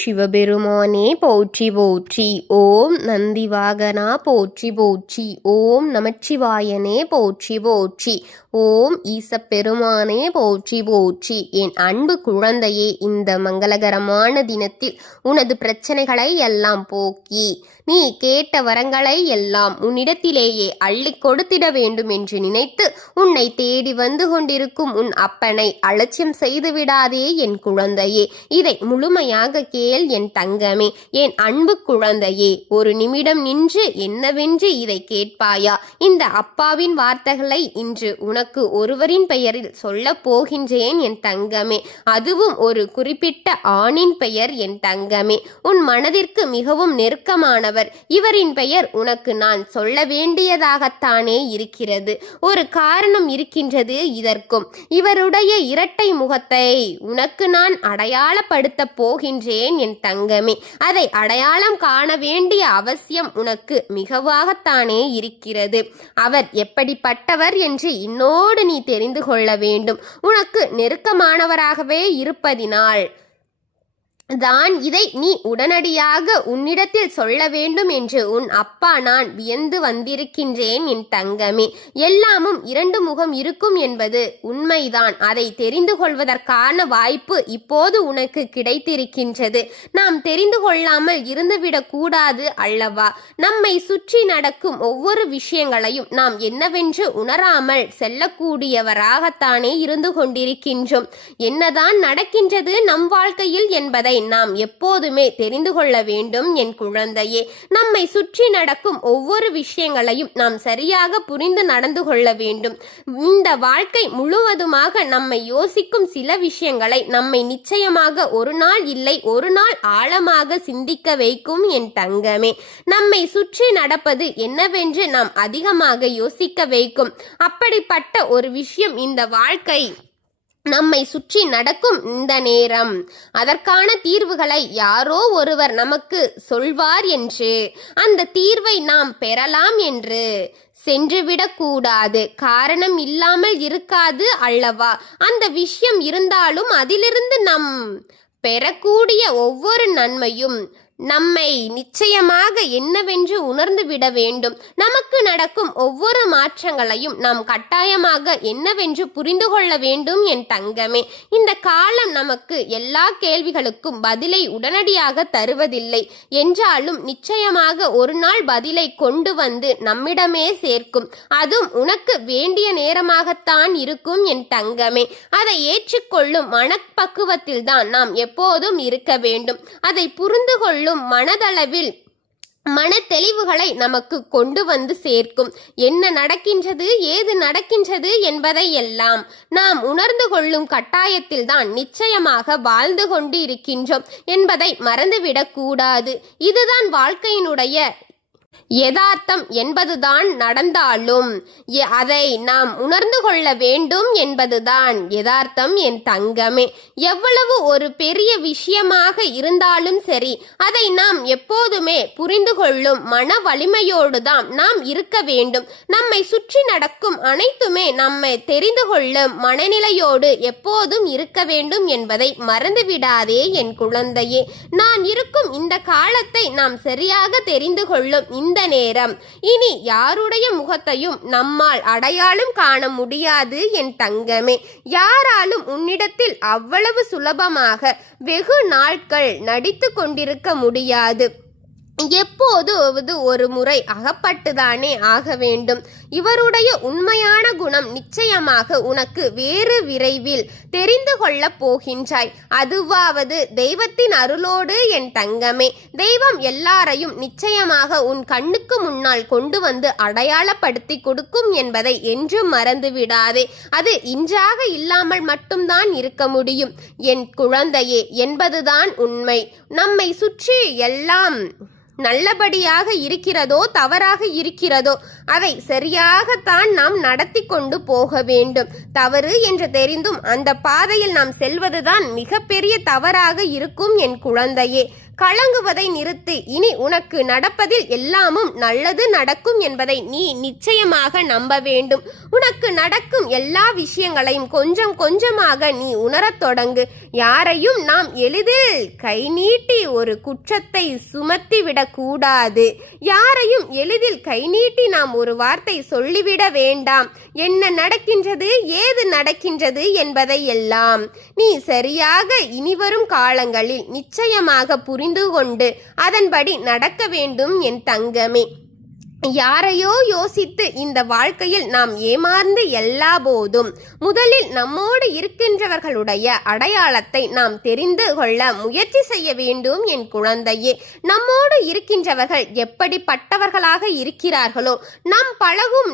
சிவபெருமானே போற்றி போற்றி. ஓம் நந்திவாகனா போற்றி போற்றி. ஓம் நமச்சிவாயனே போற்றி போற்றி. ஓம் ஈசப்பெருமானே போற்றி போற்றி. என் அன்பு குழந்தையே, இந்த மங்களகரமான தினத்தில் உனது பிரச்சனைகளை எல்லாம் போக்கி நீ கேட்ட வரங்களை எல்லாம் உன்னிடத்திலேயே அள்ளி கொடுத்திட வேண்டும் என்று நினைத்து உன்னை தேடி வந்து கொண்டிருக்கும் உன் அப்பனை அலட்சியம் செய்து விடாதே என் குழந்தையே. இதை முழுமையாக கேள் என் தங்கமே, என் அன்பு குழந்தையே. ஒரு நிமிடம் நின்று என்னவென்று இதை கேட்பாயா? இந்த அப்பாவின் வார்த்தைகளை இன்று உனக்கு ஒருவரின் பெயரில் சொல்ல போகின்றேன் என் தங்கமே. அதுவும் ஒரு குறிப்பிட்ட ஆணின் பெயர் என் தங்கமே. உன் மனதிற்கு மிகவும் நெருக்கமானவர். இவரின் பெயர் உனக்கு நான் சொல்ல வேண்டியதாகத்தானே இருக்கிறது. ஒரு காரணம் இருக்கின்றது இதற்கும். இவருடைய இரட்டை முகத்தை உனக்கு நான் அடையாளப்படுத்த போகின்றேன் என் தங்கமே. அதை அடையாளம் காண வேண்டிய அவசியம் உனக்கு மிகவாகத்தானே இருக்கிறது. அவர் எப்படிப்பட்டவர் என்று இன்னோடு நீ தெரிந்து கொள்ள வேண்டும். உனக்கு நெருக்கமானவராகவே இருப்பதினால் தான் இதை நீ உடனடியாக உன்னிடத்தில் சொல்ல வேண்டும் என்று உன் அப்பா நான் வியந்து வந்திருக்கின்றேன் என் தங்கமே. எல்லாமும் இரண்டு முகம் இருக்கும் என்பது உண்மைதான். அதை தெரிந்து கொள்வதற்கான வாய்ப்பு இப்போது உனக்கு கிடைத்திருக்கின்றது. நாம் தெரிந்து கொள்ளாமல் இருந்துவிடக் கூடாது அல்லவா? நம்மை சுற்றி நடக்கும் ஒவ்வொரு விஷயங்களையும் நாம் என்னவென்று உணராமல் செல்லக்கூடியவராகத்தானே இருந்து கொண்டிருக்கின்றோம். என்னதான் நடக்கின்றது நம் வாழ்க்கையில் என்பதை நாம் எப்போதுமே தெரிந்து கொள்ள வேண்டும் என் குழந்தையே. நம்மை சுற்றி நடக்கும் ஒவ்வொரு விஷயங்களையும் நாம் சரியாக புரிந்து நடந்து கொள்ள வேண்டும். இந்த வாழ்க்கை முழுவதுமாக நம்மை யோசிக்கும் சில விஷயங்களை நம்மை நிச்சயமாக ஒரு நாள் இல்லை ஒரு நாள் ஆழமாக சிந்திக்க வைக்கும் என் தங்கமே. நம்மை சுற்றி நடப்பது என்னவென்று நாம் அதிகமாக யோசிக்க வைக்கும். அப்படிப்பட்ட ஒரு விஷயம் இந்த வாழ்க்கை நம்மை சுற்றி நடக்கும் இந்த நேரம். அதற்கான தீர்வுகளை யாரோ ஒருவர் நமக்கு சொல்வார் என்று அந்த தீர்வை நாம் பெறலாம் என்று சென்றுவிடக்கூடாது. காரணம் இல்லாமல் இருக்காது அல்லவா? அந்த விஷயம் இருந்தாலும் அதிலிருந்து நம் பெறக்கூடிய ஒவ்வொரு நன்மையும் நம்மை நிச்சயமாக என்னவென்று உணர்ந்து விட வேண்டும். நமக்கு நடக்கும் ஒவ்வொரு மாற்றங்களையும் நாம் கட்டாயமாக என்னவென்று புரிந்து கொள்ள வேண்டும் என் தங்கமே. இந்த காலம் நமக்கு எல்லா கேள்விகளுக்கும் பதிலை உடனடியாக தருவதில்லை என்றாலும் நிச்சயமாக ஒரு நாள் பதிலை கொண்டு வந்து நம்மிடமே சேர்க்கும். அதுவும் உனக்கு வேண்டிய நேரமாகத்தான் இருக்கும் என் தங்கமே. அதை ஏற்றுக்கொள்ளும் மனப்பக்குவத்தில் தான் நாம் எப்போதும் இருக்க வேண்டும். அதை புரிந்து கொள்ளும் மனதளவில் மன தெளிவுகளை நமக்கு கொண்டு வந்து சேர்க்கும். என்ன நடக்கின்றது ஏது நடக்கின்றது என்பதை எல்லாம் நாம் உணர்ந்து கொள்ளும் கட்டாயத்தில் தான் நிச்சயமாக வாழ்ந்து கொண்டு இருக்கின்றோம் என்பதை மறந்துவிடக் கூடாது. இதுதான் வாழ்க்கையினுடைய யதார்த்தம் என்பதுதான். நடந்தாலும் அதை நாம் உணர்ந்து கொள்ள வேண்டும் என்பதுதான் யதார்த்தம் என் தங்கமே. எவ்வளவு ஒரு பெரிய விஷயமாக இருந்தாலும் சரி, அதை நாம் எப்போதுமே புரிந்து கொள்ளும் மன வலிமையோடு தான் நாம் இருக்க வேண்டும். நம்மை சுற்றி நடக்கும் அனைத்துமே நம்மை தெரிந்து கொள்ளும் மனநிலையோடு எப்போதும் இருக்க வேண்டும் என்பதை மறந்துவிடாதே என் குழந்தையே. நான் இருக்கும் இந்த காலத்தை நாம் சரியாக தெரிந்து கொள்ளும் இந்த நேரம் இனி யாருடைய முகத்தையும் நம்மால் அடையாளம் காண முடியாது என் தங்கமே. யாராலும் உன்னிடத்தில் அவ்வளவு சுலபமாக வெகு நாட்கள் நடித்து கொண்டிருக்க முடியாது. எப்போது ஒரு முறை அகப்பட்டுதானே ஆக வேண்டும். இவருடைய உண்மையான குணம் நிச்சயமாக உனக்கு வேறு விரைவில் தெரிந்து கொள்ளப் போகின்றாய். அதுவாவது தெய்வத்தின் அருளோடு என் தங்கமே. தெய்வம் எல்லாரையும் நிச்சயமாக உன் கண்ணுக்கு முன்னால் கொண்டு வந்து அடையாளப்படுத்தி கொடுக்கும் என்பதை என்றும் மறந்து விடாதே. அது இன்றாக இல்லாமல் மட்டும்தான் இருக்க முடியும் என் குழந்தையே என்பதுதான் உண்மை. நம்மை சுற்றி எல்லாம் நல்லபடியாக இருக்கிறதோ தவறாக இருக்கிறதோ அதை சரியாகத்தான் நாம் நடத்தி கொண்டு போக வேண்டும். தவறு என்று தெரிந்தும் அந்த பாதையில் நாம் செல்வதுதான் மிகப்பெரிய தவறாக இருக்கும் என் குழந்தையே. கலங்குவதை நிறுத்து. இனி உனக்கு நடப்பதில் எல்லாமும் நல்லது நடக்கும் என்பதை நீ நிச்சயமாக நம்ப வேண்டும். உனக்கு நடக்கும் எல்லா விஷயங்களையும் கொஞ்சம் கொஞ்சமாக நீ உணரத் தொடங்கு. யாரையும் நாம் எளிதில் கை நீட்டி ஒரு குற்றத்தை சுமத்தி விடக்கூடாது. யாரையும் எளிதில் கை நீட்டி நாம் ஒரு வார்த்தை சொல்லிவிட வேண்டாம். என்ன நடக்கின்றது, ஏது நடக்கின்றது என்பதை எல்லாம் நீ சரியாக இனிவரும் காலங்களில் நிச்சயமாக புரிந்து கொண்டு அதன்படி நடக்க வேண்டும் என் தங்கமே. யாரையோ யோசித்து இந்த வாழ்க்கையில் நாம் ஏமாந்து எல்லா போதும் முதலில் நம்மோடு இருக்கின்றவர்களுடைய அடையாளத்தை நாம் தெரிந்து கொள்ள முயற்சி செய்ய வேண்டும் என் குழந்தையே. நம்மோடு இருக்கின்றவர்கள் எப்படிப்பட்டவர்களாக இருக்கிறார்களோ, நாம் பழகும்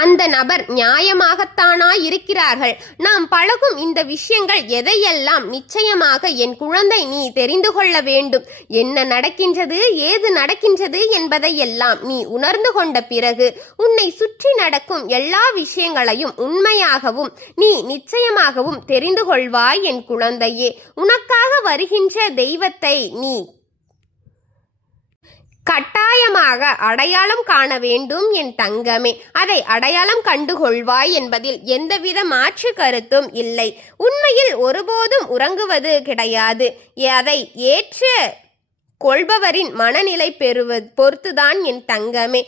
அந்த நபர் நியாயமாகத்தானா இருக்கிறார்கள், நாம் பழகும் இந்த விஷயங்கள் எதையெல்லாம் நிச்சயமாக என் குழந்தை நீ தெரிந்து கொள்ள வேண்டும். என்ன நடக்கின்றது, ஏது நடக்கின்றது என்பதையெல்லாம் நீ உணர்ந்து கொண்ட பிறகு உன்னை சுற்றி நடக்கும் எல்லா விஷயங்களையும் உண்மையாகவும் நீ நிச்சயமாகவும் தெரிந்து கொள்வாய் என் குழந்தையே. உனக்காக வருகின்ற தெய்வத்தை நீ கட்டாயமாக அடையாளம் காண வேண்டும் என் தங்கமே. அதை அடையாளம் கண்டுகொள்வாய் என்பதில் எந்தவித மாற்று கருத்தும் இல்லை. உண்மையில் ஒருபோதும் உறங்குவது கிடையாது. அதை ஏற்று கொள்பவரின் மனநிலை பொறுத்துதான் என் தங்கமே.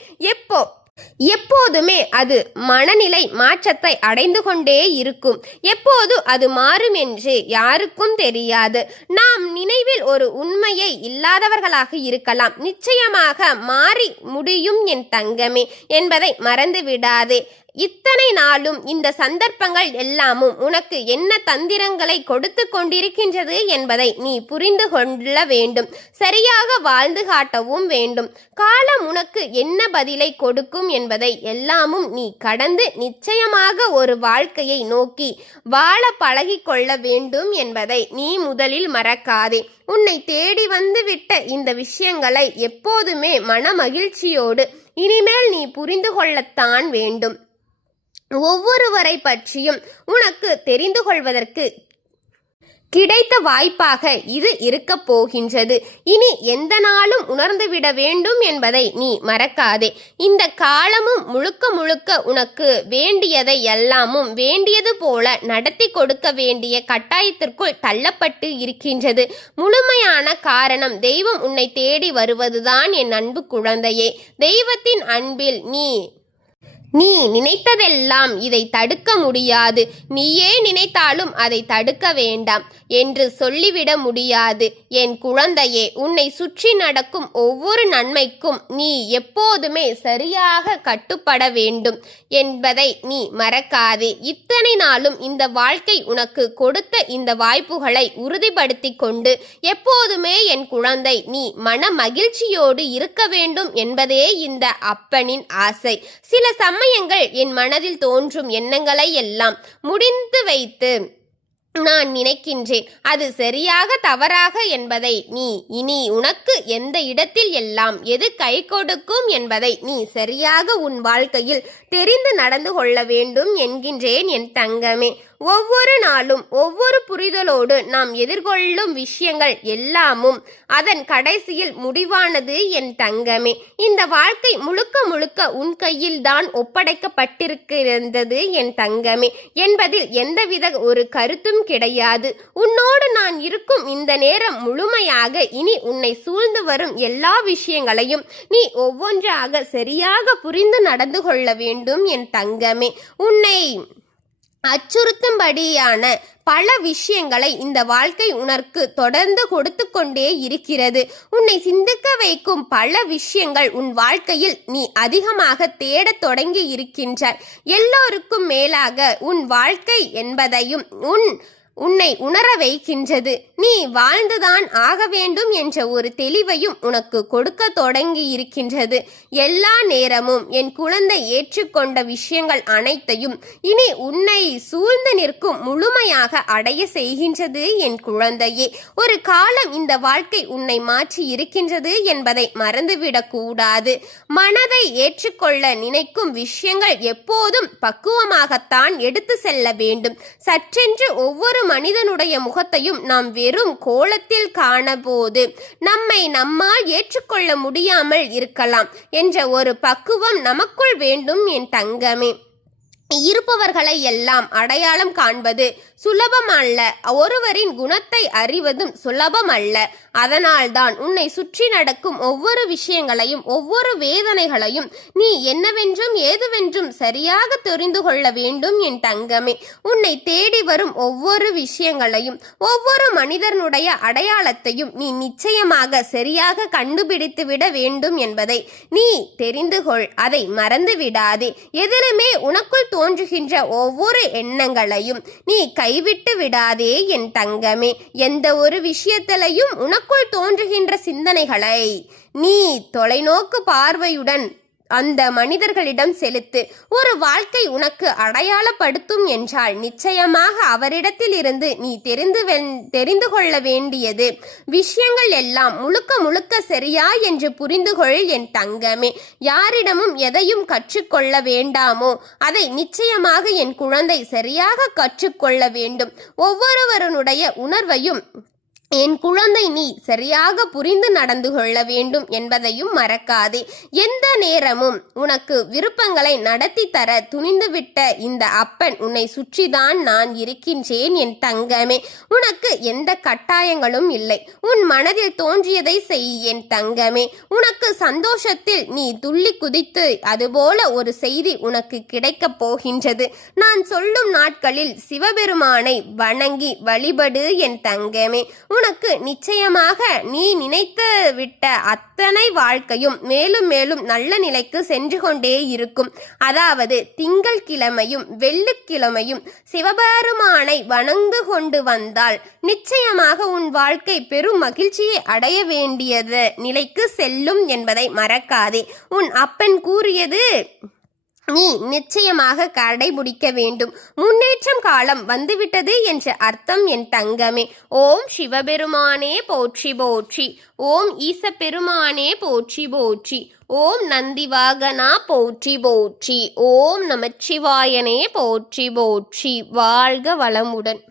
எப்போதுமே அது மனநிலை மாற்றத்தை அடைந்து கொண்டே இருக்கும். எப்போது அது மாறும் என்று யாருக்கும் தெரியாது. நாம் நினைவில் ஒரு உண்மையை இல்லாதவர்களாக இருக்கலாம், நிச்சயமாக மாறி முடியும் என் தங்கமே என்பதை மறந்து விடாதே. இத்தனை நாளும் இந்த சந்தர்ப்பங்கள் எல்லாமும் உனக்கு என்ன தந்திரங்களை கொடுத்து கொண்டிருக்கின்றது என்பதை நீ புரிந்து கொள்ள வேண்டும். சரியாக வாழ்ந்து காட்டவும் வேண்டும். காலம் உனக்கு என்ன பதிலை கொடுக்கும் என்பதை எல்லாமும் நீ கடந்து நிச்சயமாக ஒரு வாழ்க்கையை நோக்கி வாழ பழகி கொள்ள வேண்டும் என்பதை நீ முதலில் மறக்காதே. உன்னை தேடி வந்து விட்ட இந்த விஷயங்களை எப்போதுமே மன மகிழ்ச்சியோடு இனிமேல் நீ புரிந்து கொள்ளத்தான் வேண்டும். ஒவ்வொருவரை பற்றியும் உனக்கு தெரிந்து கொள்வதற்கு கிடைத்த வாய்ப்பாக இது இருக்க போகின்றது. இனி எந்த நாளும் உணர்ந்துவிட வேண்டும் என்பதை நீ மறக்காதே. இந்த காலமும் முழுக்க முழுக்க உனக்கு வேண்டியதை எல்லாமும் வேண்டியது போல நடத்தி கொடுக்க வேண்டிய கட்டாயத்திற்குள் தள்ளப்பட்டு இருக்கின்றது. முழுமையான காரணம் தெய்வம் உன்னை தேடி வருவதுதான் என் அன்பு குழந்தையே. தெய்வத்தின் அன்பில் நீ நினைத்ததெல்லாம் இதை தடுக்க முடியாது, நீயே நினைத்தாலும் அதை தடுக்க வேண்டாம் என்று சொல்லிவிட முடியாது என் குழந்தையே. உன்னை சுற்றி நடக்கும் ஒவ்வொரு நன்மைக்கும் நீ எப்போதுமே சரியாக கட்டுப்பட வேண்டும் என்பதை நீ மறக்காதே. இத்தனை நாளும் இந்த வாழ்க்கை உனக்கு கொடுத்த இந்த வாய்ப்புகளை உறுதிப்படுத்தி கொண்டு எப்போதுமே என் குழந்தை நீ மன மகிழ்ச்சியோடு இருக்க வேண்டும் என்பதே இந்த அப்பனின் ஆசை. சில சமயங்கள் என் மனதில் தோன்றும் எண்ணங்களை எல்லாம் முடிந்து வைத்து நான் நினைக்கின்றேன். அது சரியாக தவறாக என்பதை நீ இனி உனக்கு எந்த இடத்தில் எல்லாம் எது கை கொடுக்கும் என்பதை நீ சரியாக உன் வாழ்க்கையில் தெரிந்து நடந்து கொள்ள வேண்டும் என்கின்றேன் என் தங்கமே. ஒவ்வொரு நாளும் ஒவ்வொரு புரிதலோடு நாம் எதிர்கொள்ளும் விஷயங்கள் எல்லாமும் அதன் கடைசியில் முடிவானது என் தங்கமே. இந்த வாழ்க்கை முழுக்க முழுக்க உன் கையில் தான் ஒப்படைக்கப்பட்டிருக்கிறது என் தங்கமே என்பதில் எந்தவித ஒரு கருத்தும் கிடையாது. உன்னோடு நான் இருக்கும் இந்த நேரம் முழுமையாக இனி உன்னை சூழ்ந்து வரும் எல்லா விஷயங்களையும் நீ ஒவ்வொன்றாக சரியாக புரிந்து நடந்து கொள்ள வேண்டும் என் தங்கமே. உன்னை அச்சுறுத்தும்படியான பல விஷயங்களை இந்த வாழ்க்கை உனக்கு தொடர்ந்து கொடுத்து கொண்டே இருக்கிறது. உன்னை சிந்திக்க வைக்கும் பல விஷயங்கள் உன் வாழ்க்கையில் நீ அதிகமாக தேடத் தொடங்கி இருக்கின்றாய். எல்லோருக்கும் மேலாக உன் வாழ்க்கை என்பதையும் உன்னை உணர வைக்கின்றது. நீ வாழ்ந்துதான் ஆக வேண்டும் என்ற ஒரு தெளிவையும் உனக்கு கொடுக்க தொடங்கி இருக்கின்றது. எல்லா நேரமும் என் குழந்தை ஏற்றுக்கொண்ட விஷயங்கள் அனைத்தையும் இனி உன்னை சூழ்ந்து நிற்கும் முழுமையாக அடைய செய்கின்றது என் குழந்தையே. ஒரு காலம் இந்த வாழ்க்கை உன்னை மாற்றி இருக்கின்றது என்பதை மறந்துவிடக் கூடாது. மனதை ஏற்றுக்கொள்ள நினைக்கும் விஷயங்கள் எப்போதும் பக்குவமாகத்தான் எடுத்து செல்ல வேண்டும். சற்றென்று ஒவ்வொரு மனிதனுடைய முகத்தையும் நாம் வெறும் கோலத்தில் காணபோது நம்மை நம்மால் ஏற்றுக்கொள்ள முடியாமல் இருக்கலாம் என்ற ஒரு பக்குவம் நமக்குள் வேண்டும் என் தங்கமே. இருப்பவர்களை எல்லாம் அடையாளம் காண்பது சுலபம் அல்ல. ஒருவரின் குணத்தை அறிவதும் சுலபம் அல்ல. அதனால்தான் உன்னை சுற்றி நடக்கும் ஒவ்வொரு விஷயங்களையும் ஒவ்வொரு வேதனைகளையும் நீ என்னவென்றும் ஏதுவென்றும் சரியாக தெரிந்து கொள்ள வேண்டும் என் தங்கமே. உன்னை தேடி வரும் ஒவ்வொரு விஷயங்களையும் ஒவ்வொரு மனிதனுடைய அடையாளத்தையும் நீ நிச்சயமாக சரியாக கண்டுபிடித்து விட வேண்டும் என்பதை நீ தெரிந்து கொள். அதை மறந்து விடாதே. எதிலுமே உனக்குள் தோன்றுகின்ற ஒவ்வொரு எண்ணங்களையும் நீ கைவிட்டு விடாதே என் தங்கமே. எந்த ஒரு விஷயத்திலையும் உனக்குள் தோன்றுகின்ற சிந்தனைகளை நீ தொலைநோக்கு பார்வையுடன் அந்த மனிதர்களிடம் செலுத்து. ஒரு வாழ்க்கை உனக்கு அடையாளப்படுத்தும் என்றால் நிச்சயமாக அவரிடத்தில் இருந்து நீ தெரிந்து கொள்ள வேண்டியது விஷயங்கள் எல்லாம் முழுக்க முழுக்க சரியா என்று புரிந்து கொள் என் தங்கமே. யாரிடமும் எதையும் கற்றுக்கொள்ள வேண்டாமோ அதை நிச்சயமாக என் குழந்தை சரியாக கற்றுக்கொள்ள வேண்டும். ஒவ்வொருவருடைய உணர்வையும் என் குழந்தை நீ சரியாக புரிந்து நடந்து கொள்ள வேண்டும் என்பதையும் மறக்காதே. எந்த நேரமும் உனக்கு விருப்பங்களை நடத்தி தர துணிந்துவிட்ட இந்த அப்பன் உன்னை சுற்றிதான் நான் இருக்கின்றேன் என் தங்கமே. உனக்கு எந்த கட்டாயங்களும் இல்லை. உன் மனதில் தோன்றியதை செய் என் தங்கமே. உனக்கு சந்தோஷத்தில் நீ துள்ளி குதித்து அதுபோல ஒரு செய்தி உனக்கு கிடைக்கப் போகின்றது. நான் சொல்லும் நாட்களில் சிவபெருமானை வணங்கி வழிபடு என் தங்கமே. உனக்கு நிச்சயமாக நீ நினைத்து விட்ட அத்தனை வாழ்க்கையும் மேலும் மேலும் நல்ல நிலைக்கு சென்று கொண்டே இருக்கும். அதாவது திங்கட்கிழமையும் வெள்ளிக்கிழமையும் சிவபெருமானை வணங்கு கொண்டு வந்தால் நிச்சயமாக உன் வாழ்க்கை பெரும் மகிழ்ச்சியை அடைய வேண்டியது நிலைக்கு செல்லும் என்பதை மறக்காதே. உன் அப்பன் கூறியது நீ நிச்சயமாக கடைபிடிக்க வேண்டும். முன்னேற்றம் காலம் வந்துவிட்டது என்ற அர்த்தம் என் தங்கமே. ஓம் சிவபெருமானே போற்றி போற்றி. ஓம் ஈசப்பெருமானே போற்றி போற்றி. ஓம் நந்திவாகனா போற்றி போற்றி. ஓம் நமச்சிவாயனே போற்றி போற்றி. வாழ்க வளமுடன்.